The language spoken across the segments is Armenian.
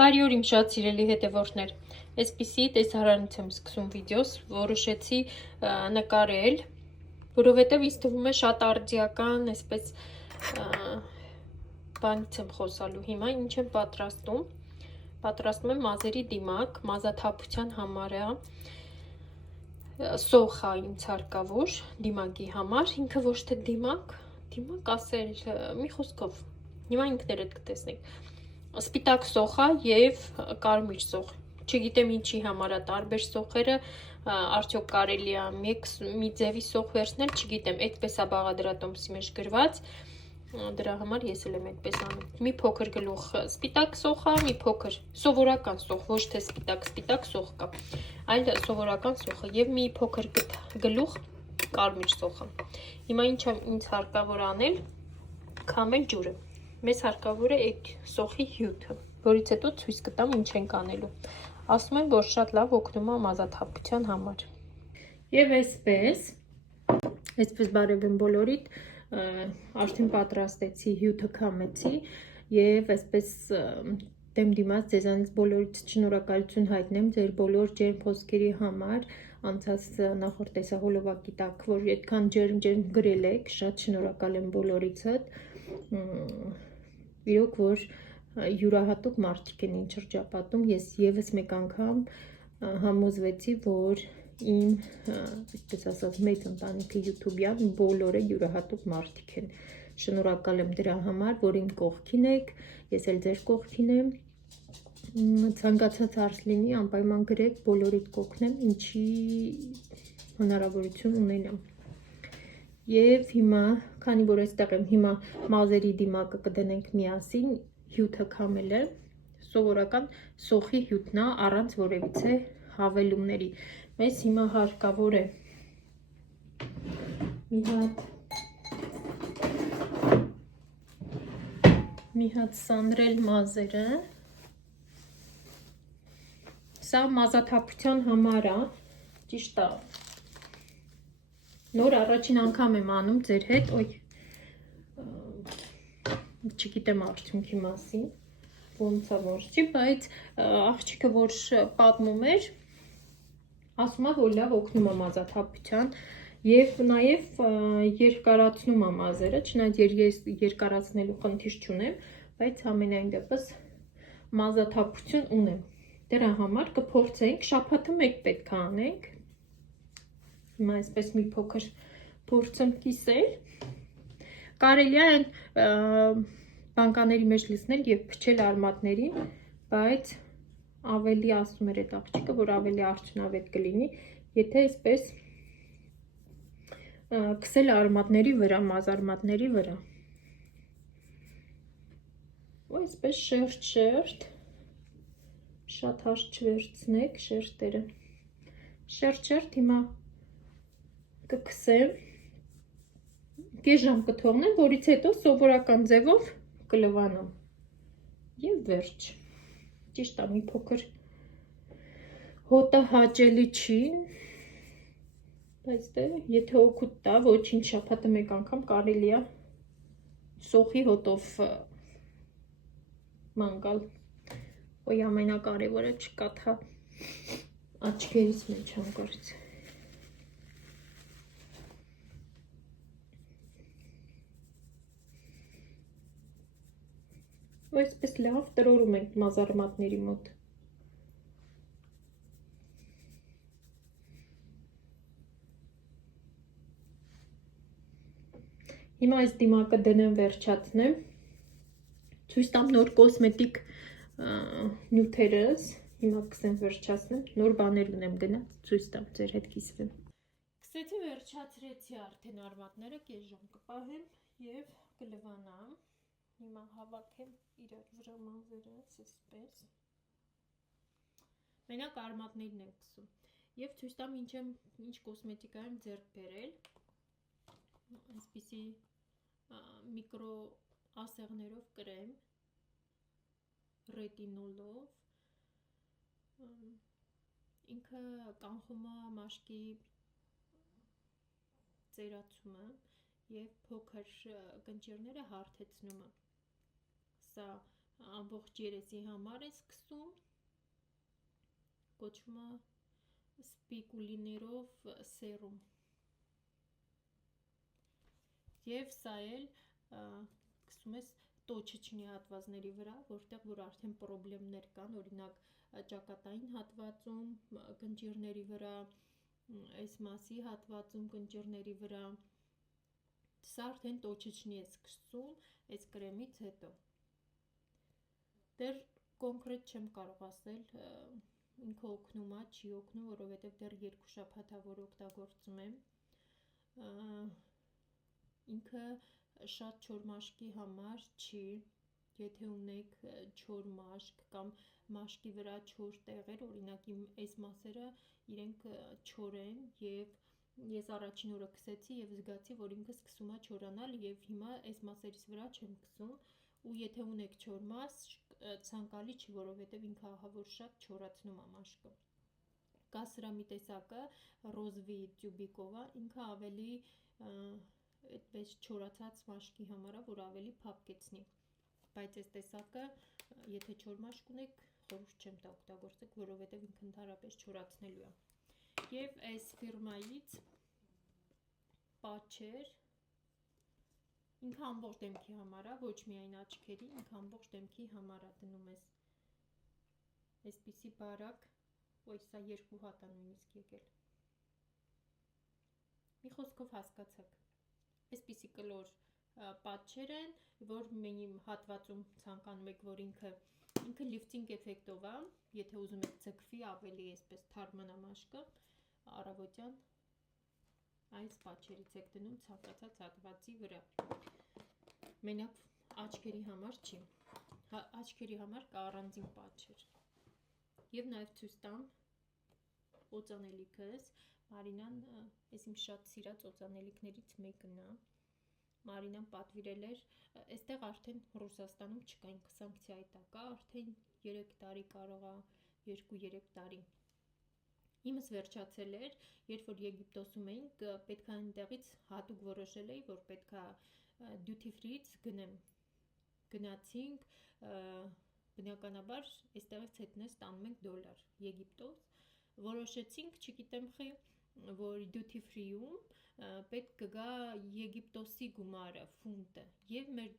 Բարի օր իմ շատ սիրելի հետևորդներ, այսպիսի տեսարանից եմ սկսում վիդեոս, որոշեցի նկարել, որովհետև ինձ թվում է շատ արդիական, այսպես բանից եմ խոսալու հիմա, ինչ եմ պատրաստում եմ մազերի դիմակ, մազաթափության համար է, սոխ է ինձ հարկավոր դիմակի համար, ինքը ոչ թե դիմակ ասել, մի խոսքով, հիմա ինքներդ կտեսնեք, սպիտակ սոխ է և կարմիր սոխ, չգիտեմ ինչի համար է տարբեր սոխերը, արդյոք կարելի է մի ձևի սոխ վերցնել, չգիտեմ, այդպես է բաղադրատոմսի մեջ գրված, դրա համար ես էլ եմ այդպես անում, մի փոքր գլուխ սպիտակ սոխ է, մի փոքր սովորական սոխ, ոչ թե սպիտակ սոխ կա, այլ սովորական սոխը և մի փոքր գլուխ կարմիր սոխը, հիմա ինչ ինձ հարկավոր անել, քամել ջուրը, մեզ հարկավոր է այդ սոխի հյութը, որից հետո ցույց կտամ ինչ ենք անելու, ասում են, որ շատ լավ օգնում է մազաթափության համար, և այսպես բարևեմ բոլորիդ, արդեն պատրաստեցի, հյութը քամեցի և այսպես դեմ դիմաց ձեզանից բոլորից շնորհակալություն հայտնեմ ձեր բոլոր ջերմ խոսքերի համար, անցած նախորդ տեսահոլովակի տակ, որ այդքան ջերմ գրել եք, շատ շնորհակալ եմ բոլորիցդ, իրոք որ յուրահատուկ մարդիկ են ինձ շրջապատում, ես ևս մեկ անգամ համոզվեցի, որ իմ, այսպես ասած, մեծ ընտանիքը յութուբյան բոլորը յուրահատուկ մարդիկ են, շնորհակալ եմ դրա համար, որ իմ կողքին եք, ես էլ ձեր կողքին եմ, ցանկացած հարց լինի, անպայման գրեք, բոլորիդ կօգնեմ, ինչի հնարավորություն ունենամ, և հիմա, քանի որ այստեղ եմ, հիմա մազերի դիմակը կդնենք միասին, հյութը քամել է, սովորական սոխի հյութն է, առանց որևիցե հավելումների, մեզ հիմա հարկավոր է մի հատ սանրել մազերը, սա մազաթափության համար է, ճիշտ է, նոր առաջին անգամ եմ անում ձեր հետ, չգիտեմ արդյունքի մասին, ոնց է որ չի, բայց աղջիկը որ պատմում էր, ասում է, որ լավ օգնում է մազաթափության և նաև երկարացնում է մազերը, չնայած ես երկարացնելու խնդիր չունեմ, բայց ամենայն դեպս մազաթափություն ունեմ, դրա համար կփորձենք, շաբաթը մեկ պետք է անենք, հիմա այսպես մի փոքր փորձեմ կիսել, կարելի է այն բանկաների մեջ լցնել և փչել արմատներին, բայց ավելի ասում էր այդ աղջիկը, որ ավելի արդյունավետ կլինի, եթե այսպես քսել արմատների վրա, մազարմատների վրա, այսպես շերտ, շատ հաշ չվերցնեք շերտերը, շերտ, հիմա կքսեմ, կես ժամ կթողնեմ, որից հետո սովորական ձևով կլվանամ և վերջ, ճիշտ է մի փոքր հոտը հաճելի չի, բայց եթե օգուտ տա, ոչինչ շաբաթը մեկ անգամ կարելի է սոխի հոտով մանգալ, ամենակարևորը չկաթա աչքերից մեջ հանկարծ, այսպես լավ տրորում ենք մազարմատների մոտ, հիմա այս դիմակը դնեմ վերջացնեմ, ցույց տամ նոր կոսմետիկ նյութերս, հիմա կսեմ վերջացնեմ, նոր բաներ ունեմ գնաց, ցույց տամ ձեր հետ կիսվեմ, կսեցի վերջացրեցի արդեն արմատները, կես ժամ կպահեմ և կլվանամ, հիմա հավաքեմ իրար վրա մազերս, այսպես, մենակ արմատներն եմ կսում, և ցույց տամ ինչ կոսմետիկա եմ ձեռք բերել, այսպիսի միկրո ասեղներով կրեմ, ռետինոլով, ինքը կանխում է մաշկի ծերացումը և փոքր կնճիռները հարթեցնում է, սա ամբողջ երեսի համար է սկսում, կոչվում է սպիկուլիներով սերում, և սա էլ սկսում ես տոչիչնի հատվածների վրա, որտեղ որ արդեն պրոբլեմներ կան, օրինակ ճակատային հատվածում, կնճիռների վրա, այս մասի հատվածում, կնճիռների վրա, սա արդեն տոչիչնի է սկսում այս կրեմից հետո։ Դեռ կոնկրետ չեմ կարող ասել, ինքը օգնում է, չի օգնում, որովհետև դեռ 2 շաբաթ է, որ օգտագործում եմ։ Ինքը շատ չոր մաշկի համար չի, եթե ունեք չոր մաշկ կամ մաշկի վրա չոր տեղեր, օրինակ իմ այս մասերը իրենք չոր են, և ես առաջին օրը քսեցի և զգացի, որ ինքը սկսում է չորանալ, և հիմա այս մասերից վրա չեմ քսում, ու եթե ունեք չոր մաշկ, ցանկալի չի, որովհետև ինքը ահա որ շատ չորացնում է մաշկը։ Կա սրա մի տեսակը, ռոզվի տյուբիկով է, ինքը ավելի այդպես չորացած մաշկի համար է, որ ավելի փափկեցնի, բայց այս տեսակը, եթե չոր մաշկ ունեք, խորհուրդ չեմ տա օգտագործեք, որովհետև ինքը ընդհանրապես չորացնելու է։ Եվ այս ֆիրմայից պաչեր, ինքը ամբողջ դեմքի համար է, ոչ միայն աչքերի, ինքը ամբողջ դեմքի համար է, դնում ես այսպիսի բարակ, ոյ սա 2 հատ է նույնիսկ եկել։ Մի խոսքով հասկացաք, այսպիսի կլոր պատչեր են, որ մի հատվածում ցանկանում եք, որ ինքը լիֆտինգ էֆեկտով է, եթե ուզում եք ձգվի ավելի այսպես թարմանա մաշկը, առավոտյան այս պատչերից եք դնում ցանկացած հատվածի վրա։ Մենակ աչքերի համար չի, աչքերի համար կա առանձին պատչեր։ Եվ նաև ցույց տամ օծանելիքս, Մարինան այս իմ շատ սիրած օծանելիքներից մեկն է, Մարինան պատվիրել էր, այստեղ արդեն Ռուսաստանում չկա, ինքը սանկցիայի տակ է, արդեն 3 տարի կարող է, 2-3 տարի։ Իմս վերջացել էր, երբ որ Եգիպտոսում էինք, պետք է այնտեղից հատուկ որոշել էի, որ պետք է duty free-ից գնեմ։ Գնացինք, բնականաբար այստեղից հետնես տանում ենք դոլար, Եգիպտոս, որոշեցինք, չգիտեմ խի, որ duty free-ում պետք կգա Եգիպտոսի գումարը, ֆունտը, և մեր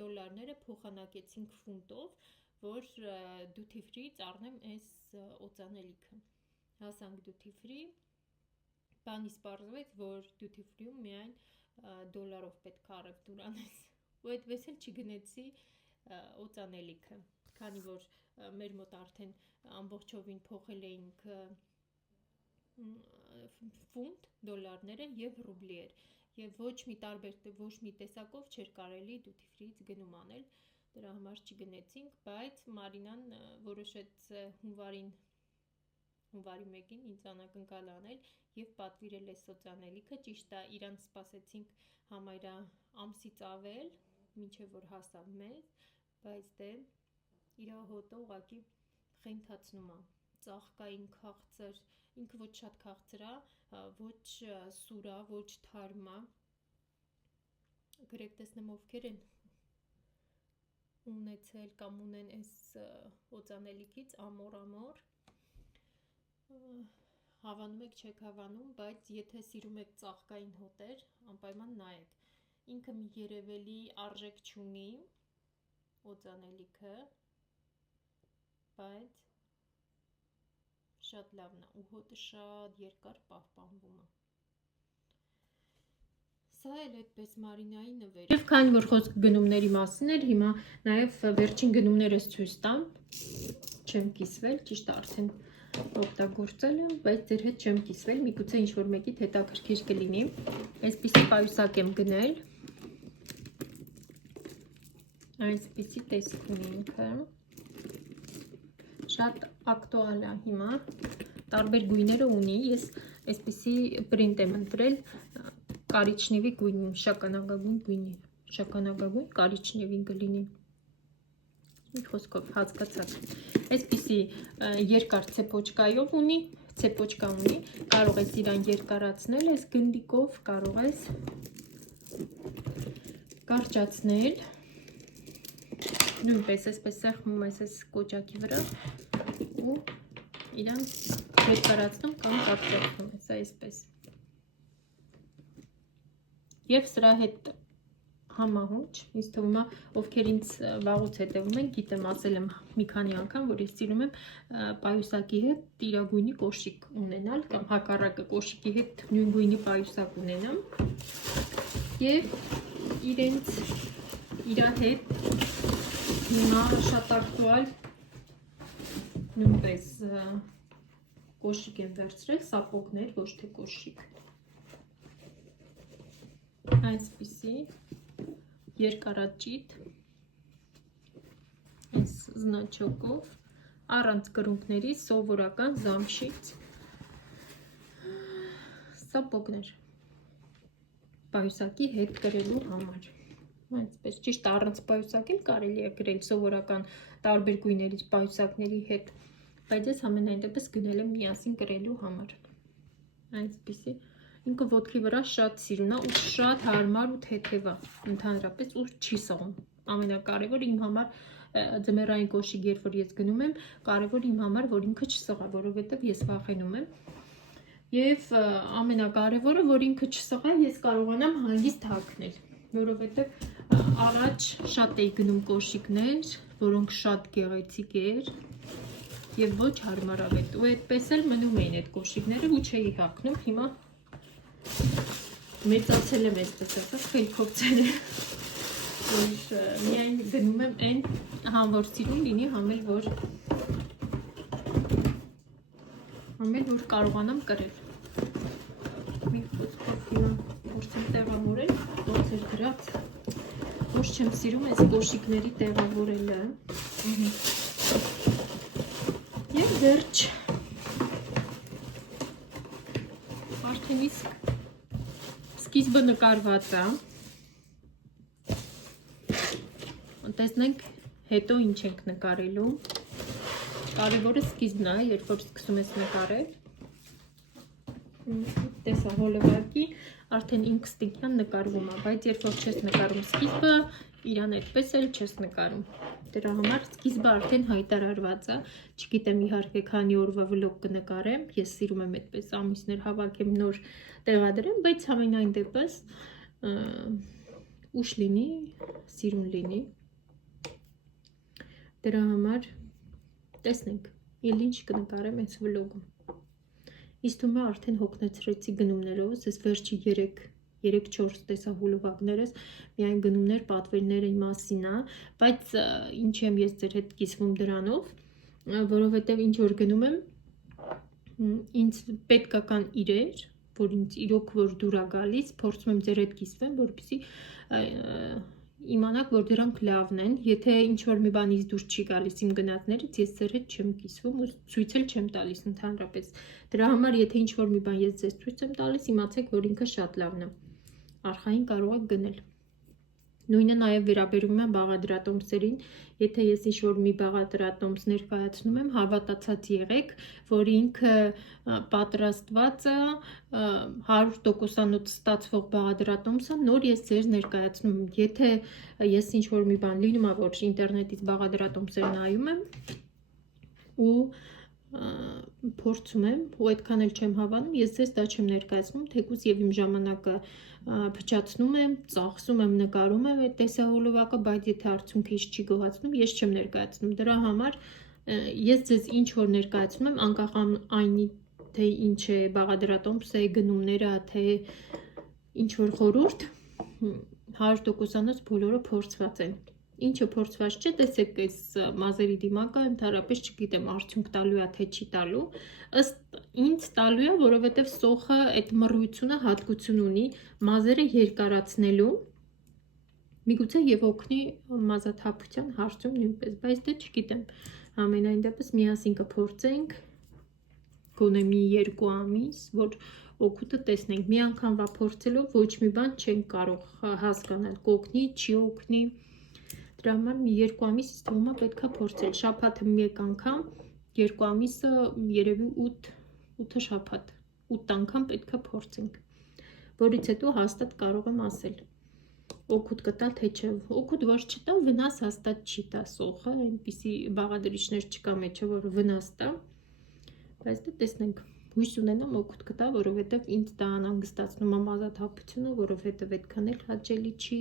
դոլարները փոխանակեցինք ֆունտով, որ duty free-ից առնեմ այս օծանելիքը։ Հասանք duty free, բանից պարզվեց, որ duty free-ում միայն դոլարով պետք է առևտուր անես, ու այդպես էլ չգնեցի օծանելիքը, քանի որ մեր մոտ արդեն ամբողջովին փոխել էինք ֆունտ դոլարները և ռուբլի էր, և ոչ մի տեսակով չէր կարելի duty free-ից գնում անել, դրա համար չգնեցինք, բայց Մարինան որոշեց հունվարի 1-ին ինձ անակնկալ անել և պատվիրել է օծանելիքը, ճիշտ է, իրան սպասեցինք համարյա ամսից ավել, մինչև որ հասավ մեզ, բայց դե իր հոտը ուղղակի խենթացնում է, ծաղկային քաղցր, ինքը ոչ շատ քաղցր է, ոչ սուր է, ոչ թարմ է, գրեք տեսնեմ ովքեր են ունեցել կամ ունեն այս օծանելիքից, ամոր, հավանում եք, չեք հավանում, բայց եթե սիրում եք ծաղկային հոտեր, անպայման նայեք, ինքը մի երևելի արժեք չունի օծանելիքը, բայց շատ լավն է, ու հոտը շատ երկար պահպանվում է։ Սա էլ այդպես Մարինայի նվեր։ Եվ քանի որ խոսք գնումների մասին էր, հիմա նաև վերջին գնումներս ցույց տամ, չեմ կիսվել, ճիշտ արդեն օգտագործել եմ, բայց ձեր հետ չեմ կիսվել, միգուցե ինչ-որ մեկիդ հետաքրքիր կլինի, այսպիսի պայուսակ եմ գնել, այսպիսի տեսք ունի ինքը, շատ ակտուալ է հիմա, տարբեր գույները ունի, ես այսպիսի պրինտ եմ ընտրել կարիչնևի գույնի, շագանակագույն գույնի, շագանակագույն կարիչնևին կլինի, մի խոսքով հասկացած, այսպիսի երկար ցեպոչկայով ունի, կարող ես իրան երկարացնել, այս գնդիկով կարող ես կարճացնել, նույնպես այսպես սեղմում ես այս կոճակի վրա ու իրան հետ կարացնում կամ կապճապնում ես այսպես եւ սրա հետ համահունչ ինձ թվում է ովքեր ինձ վաղուց հետևում են գիտեմ ասել եմ մի քանի անգամ որ ես սիրում եմ պայուսակի հետ տիրագույնի կոշիկ ունենալ կամ հակառակը կոշիկի հետ նույն գույնի պայուսակ ունենամ եւ իրենց իրա հետ հիմա շատ ակտուալ նույնպես կոշիկ եմ վերցրել սապոգներ ոչ թե կոշիկ այսպիսի երկարաճիտ այս զնաչոկով առանց կրունկների սովորական զամշից սապոգներ պայուսակի հետ կրելու համար այսպես ճիշտ առանց պայուսակի կարելի է գրել սովորական տարբեր գույների պայուսակների հետ բայց ես ամենայն դեպս գնել եմ միասին կրելու համար այսպիսի ինքը ոտքի վրա շատ սիրուն է ու շատ հարմար ու թեթև է ընդհանրապես ու չի սողում ամենակարևորը իմ համար ձմեռային կոշիկ երբ որ ես գնում եմ կարևոր իմ համար որ ինքը չսողա որովհետև ես վախենում եմ եւ ամենակարևորը որ ինքը չսողա ես կարողանամ հանգիստ հագնել որովհետև առաջ շատ էի գնում կոշիկներ որոնք շատ գեղեցիկ էր եւ ոչ հարմարավետ ու այդպես էլ մնում էին այդ կոշիկները ու չէի հագնում հիմա մեծացել եմ այսպես ասած խելքովցել եմ որ միայն գնում եմ այն համ որ սիրուն լինի համ էլ որ կարողանամ կրել մի խոսքով հիմա փորձեմ տեղավորել ոնց էր գրած ոչ չեմ սիրում այս կոշիկների տեղավորելը եւ վերջ արդեն իսկ սկիզբը նկարված է տեսնենք հետո ինչ ենք նկարելու կարևորը սկիզբն է երբ որ սկսում ես նկարել տեսա հոլովակի արդեն ինքստիկյան նկարվում է բայց երբ որ չես նկարում սկիզբը իրան այդպես էլ չես նկարում դրա համար սկիզբը արդեն հայտարարված է չգիտեմ իհարկե քանի օրվա վլոգ կնկարեմ ես սիրում եմ այդպես ամիսներ հավաքեմ նոր տեղադրեմ բայց ամենայն դեպս ուշ լինի սիրուն լինի դրա համար տեսնենք ինչ կնկարեմ այս վլոգում Իսկ թվում է արդեն հոգնեցրեցի գնումներով, ես վերջի 3-4 տեսա հոլովակներս, միայն գնումներ, պատվերների մասին է, բայց ինչ եմ ես ձեր հետ կիսվում դրանով, որովհետև ինչ որ գնում եմ, ինձ պետքական իրեր, որ ինձ իրոք որ դուր է գալիս, փորձում եմ ձեր հետ կիսվեմ, որպեսզի իմանաք, որ դրանք լավն են, եթե ինչ-որ մի բանից դուրս չի գալիս իմ գնածներից, ես ձեր հետ չեմ կիսվում ու ցույց էլ չեմ տալիս ընդհանրապես։ Դրա համար, եթե ինչ-որ մի բան ես ձեզ ցույց եմ տալիս, իմացեք, որ ինքը շատ լավն է։ Արխային կարող եք գնել։ Նույնը նաև վերաբերում է բաղադրատոմսերին, եթե ես ինչ-որ մի բաղադրատոմս ներկայացնում եմ, հավատացած եղեք, որ ինքը պատրաստված է 100%-անոց ստացվող բաղադրատոմսը, նոր ես ձեր ներկայացնում եմ, եթե ես ինչ-որ մի բան լինում է, որ ինտերնետից բաղադրատոմսեր նայում եմ ու փորձում եմ ու այդքան էլ չեմ հավանում, ես ձեզ դա չեմ ներկայացնում, թեկուզ եւ իմ ժամանակը փչացնում եմ, ծախսում եմ, նկարում եմ այդ տեսահոլովակը, բայց եթե արդյունքը ինչ չի գոհացնում, ես չեմ ներկայացնում։ Դրա համար ես ձեզ ինչ որ ներկայացնում եմ, անկախ այնի թե ինչ է բաղադրատոմս է, գնումները, թե ինչ որ խորհուրդ 100%-անոց բոլորը փորձված են։ Ինչը փորձված չէ, տեսեք այս մազերի դիմակը ընդհանրապես չգիտեմ արդյունք տալու է թե չի տալու, ըստ ինձ տալու է, որովհետև սոխը այդ մռայությունը հատկություն ունի մազերը երկարացնելու, միգուցե եւ օգնի մազաթափության հարցում նույնպես, բայց դե չգիտեմ, ամենայն դեպս միասին կփորձենք գոնե մի 2 ամիս, որ օգուտը տեսնենք, մի անգամվա փորձելով ոչ մի բան չենք կարող հասկանալ, կօգնի, չի օգնի։ Դրա համար մի 2 ամիս ինձ թվում է պետքա փորձել, շաբաթը մեկ անգամ, 2 ամիսը երևի 8 շաբաթ, 8 անգամ պետքա փորձենք, որից հետո հաստատ կարող եմ ասել։ օգուտ կտա, թե չէ։ Օգուտ ոչ չտա, վնաս հաստատ չի տա սոխը, այնպիսի բաղադրիչներ չկա մեջը, որը վնաս տա։ Բայց դե տեսնենք, հույս ունենամ օգուտ կտա, որովհետև ինձ դա անհանգստացնում է մազաթափությունը, որովհետև այդքան էլ հաճելի չի։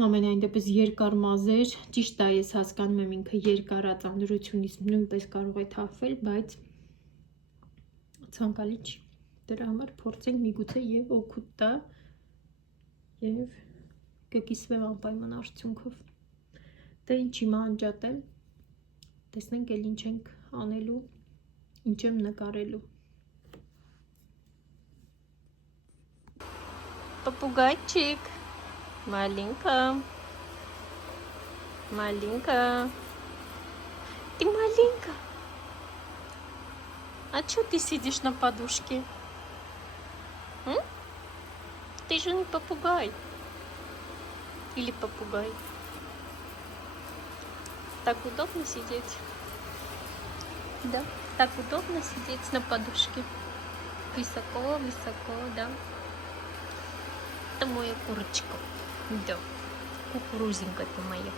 Համենայն դեպս երկար մազեր, ճիշտ է, ես հասկանում եմ ինքը երկարած անդրությունից նույնպես կարող է թափվել, բայց ցանկալի չի։ Դրա համար փորձենք միգուցե եւ օգուտ տա եւ կկիսվեմ անպայման արդյունքով։ Դե ինչ հիմա անջատեմ, տեսնենք էլ ինչ ենք անելու, ինչ եմ նկարելու։ Попугайчик, маленька, маленька, ты маленька. А чё ты сидишь на подушке? Ты же не попугай. Или попугай. Так удобно сидеть? Да, так удобно сидеть на подушке. Высоко, высоко, да. Это моя курочка. Да, кукурузинка ты моя.